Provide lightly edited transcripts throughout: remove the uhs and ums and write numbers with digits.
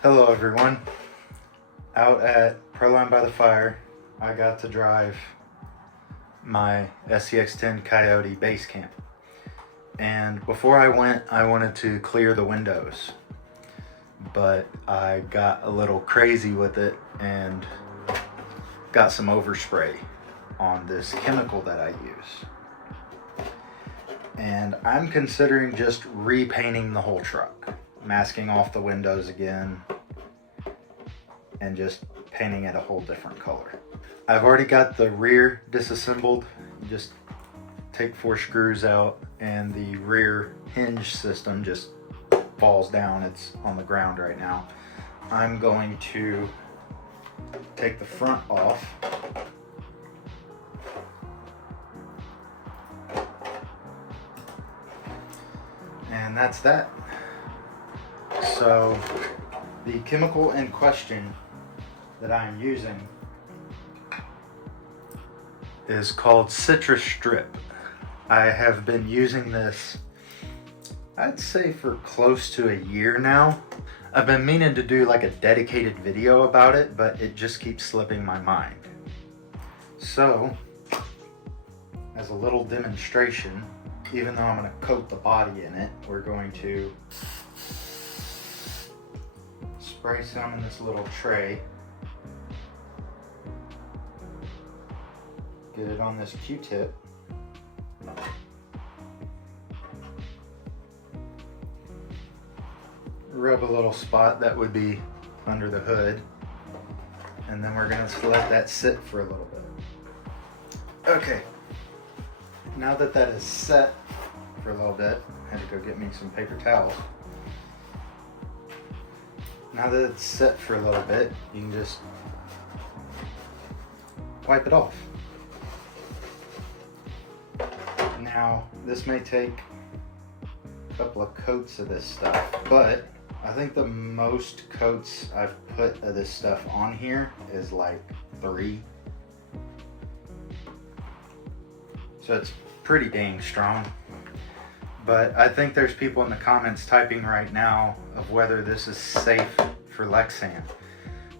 Hello everyone. Out at Proline by the Fire, I got to drive my SCX-10 Coyote base camp. And before I went, I wanted to clear the windows, but I got a little crazy with it and got some overspray on this chemical that I use. And I'm considering just repainting the whole truck, masking off the windows again, and just painting it a whole different color. I've already got the rear disassembled. Just take 4 screws out and the rear hinge system just falls down. It's on the ground right now. I'm going to take the front off. And that's that. So the chemical in question that I'm using is called Citrus Strip. I have been using this, I'd say, for close to a year now. I've been meaning to do like a dedicated video about it, but it just keeps slipping my mind. So, as a little demonstration, even though I'm going to coat the body in it, we're going to spray some in this little tray. Get it on this Q-tip. Rub a little spot that would be under the hood. And then we're going to let that sit for a little bit. Okay. Now that that is set for a little bit, I had to go get me some paper towels. Now that it's set for a little bit, you can just wipe it off. Now, this may take a couple of coats of this stuff, but I think the most coats I've put of this stuff on here is like 3. So it's pretty dang strong. But I think there's people in the comments typing right now of whether this is safe for Lexan.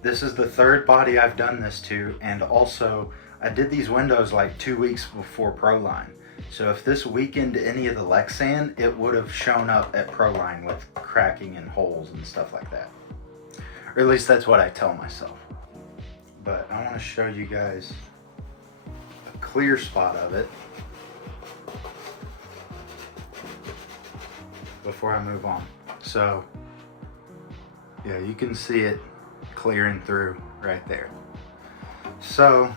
This is the 3rd body I've done this to, and also I did these windows like 2 weeks before Proline. So if this weakened any of the Lexan, it would have shown up at Proline with cracking and holes and stuff like that. Or at least that's what I tell myself. But I want to show you guys a clear spot of it before I move on. So yeah, you can see it clearing through right there. So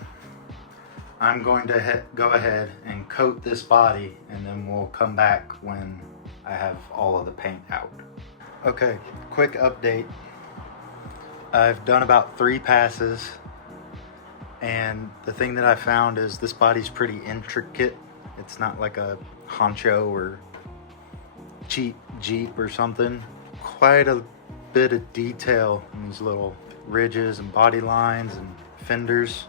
I'm going to go ahead and coat this body, and then we'll come back when I have all of the paint out. Okay, quick update. I've done about 3 passes, and the thing that I found is this body's pretty intricate. It's not like a Honcho or cheap Jeep or something. Quite a bit of detail in these little ridges and body lines and fenders.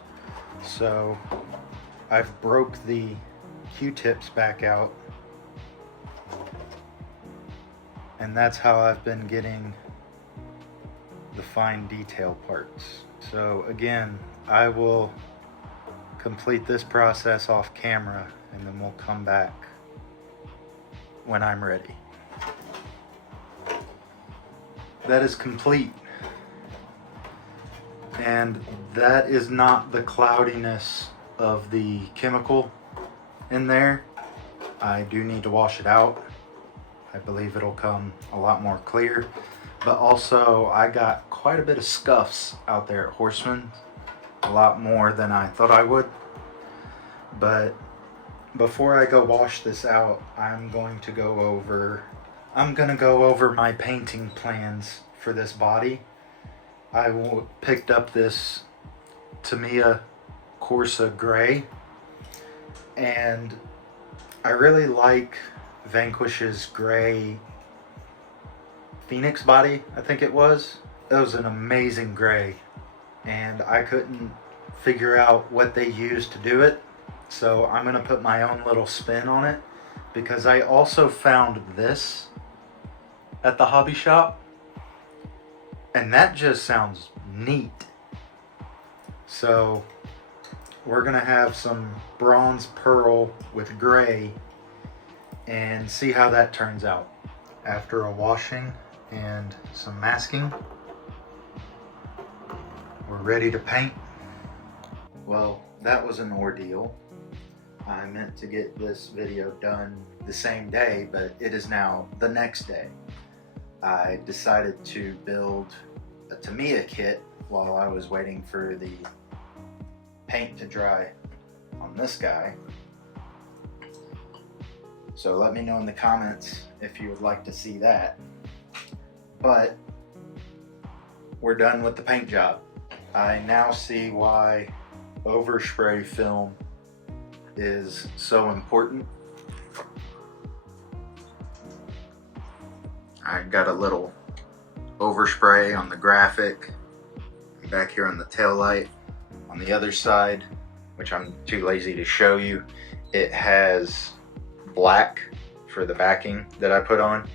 So I've broke the Q-tips back out, and that's how I've been getting the fine detail parts. So again, I will complete this process off camera, and then we'll come back when I'm ready. That is complete. And that is not the cloudiness of the chemical in there. I do need to wash it out. I believe it'll come a lot more clear. But also, I got quite a bit of scuffs out there at Horseman. A lot more than I thought I would. But before I go wash this out, I'm going to go over my painting plans for this body. I picked up this Tamiya Corsa Gray, and I really like Vanquish's gray Phoenix body, I think it was. It was an amazing gray, and I couldn't figure out what they used to do it, so I'm going to put my own little spin on it, because I also found this at the hobby shop, And that just sounds neat. So we're gonna have some bronze pearl with gray and see how that turns out. After a washing and some masking, we're ready to paint. Well, that was an ordeal. I meant to get this video done the same day, but it is now the next day. I decided to build a Tamiya kit while I was waiting for the paint to dry on this guy. So let me know in the comments if you would like to see that. But we're done with the paint job. I now see why overspray film is so important. I got a little overspray on the graphic back here on the tail light. On the other side, which I'm too lazy to show you, it has black for the backing that I put on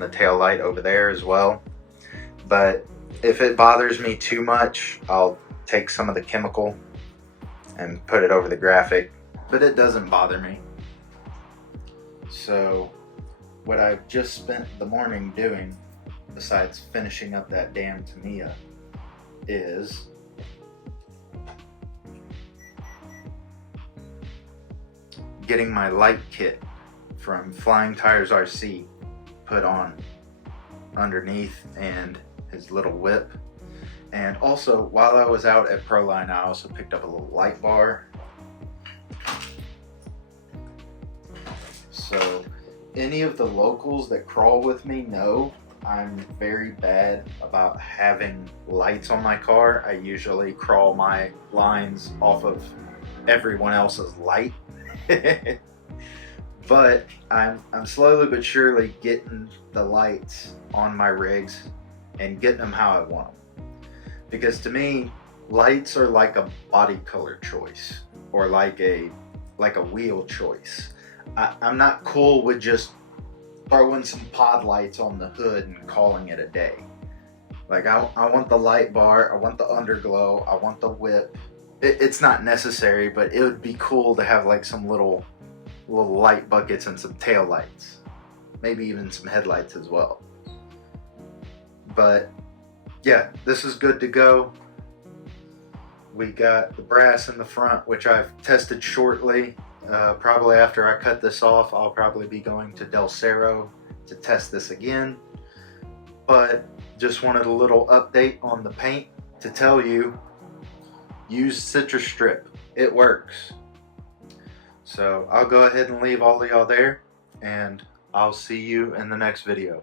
the tail light over there as well. But if it bothers me too much, I'll take some of the chemical and put it over the graphic, but it doesn't bother me. So what I've just spent the morning doing, besides finishing up that damn Tamiya, is getting my light kit from Flying Tires RC put on underneath and his little whip. And also, while I was out at Proline, I also picked up a little light bar. So any of the locals that crawl with me know I'm very bad about having lights on my car. I usually crawl my lines off of everyone else's light. But I'm slowly but surely getting the lights on my rigs and getting them how I want them. Because to me, lights are like a body color choice or like a wheel choice. I'm not cool with just throwing some pod lights on the hood and calling it a day. Like I want the light bar, I want the underglow, I want the whip. It's not necessary, but it would be cool to have like some little light buckets and some tail lights, maybe even some headlights as well. But yeah, this is good to go. We got the brass in the front, which I've tested shortly. Probably after I cut this off, I'll probably be going to Del Cerro to test this again. But just wanted a little update on the paint to tell you, use citrus strip, it works. So I'll go ahead and leave all of y'all there, and I'll see you in the next video.